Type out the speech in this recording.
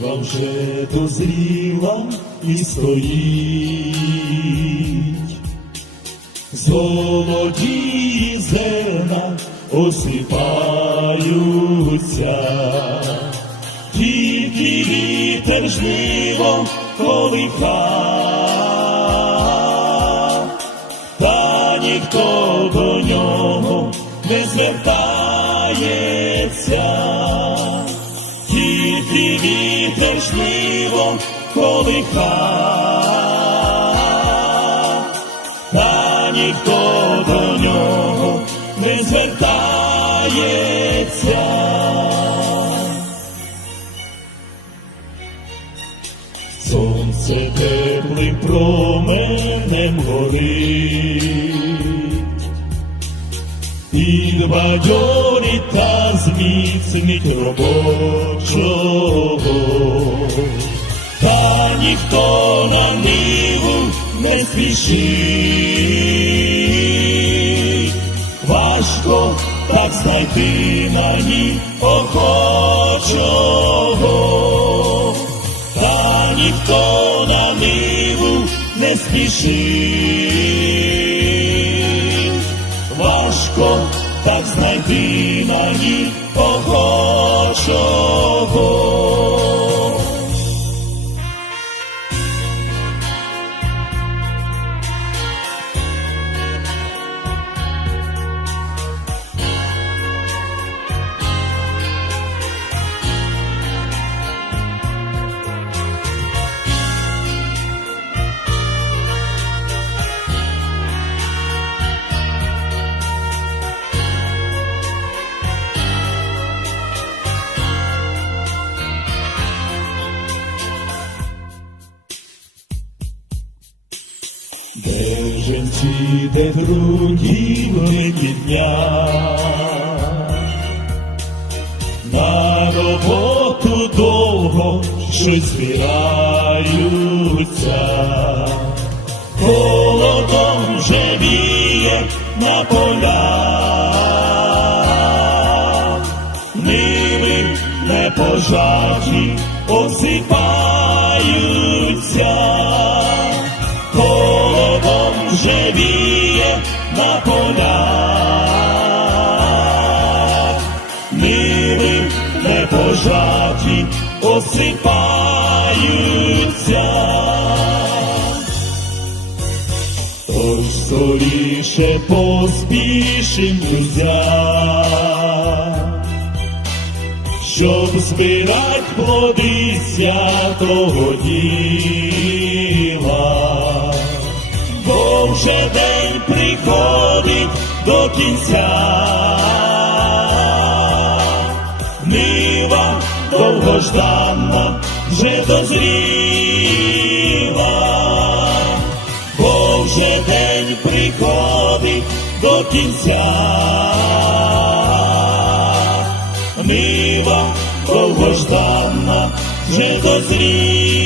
Нива вже дозріла і стоїть, золоті зерна осипаються, тільки вітер жниво колиха, та ніхто до нього не звертається тільки вітер жниво колиха, та ніхто до нього не звертається. Сонце теплим променем горить, підбадьорить та зміцнить робочого, та ніхто на ниву не спішить, важко так знайти на ній охочого, та ніхто на ниву не спішить важко так знайди на ній Беженці, де грудівлені дня, на роботу довго щось збираються, холодом вже віє на полях, ниви не пожаті осипаються вже віє на полях, ниви не пожаті осипаються. Тож скоріше поспішим друзя, щоб збирать плоди святого діла, вже день приходить до кінця. Нива довгожданна вже дозріла, бо вже день приходить до кінця. Нива довгожданна вже дозріла.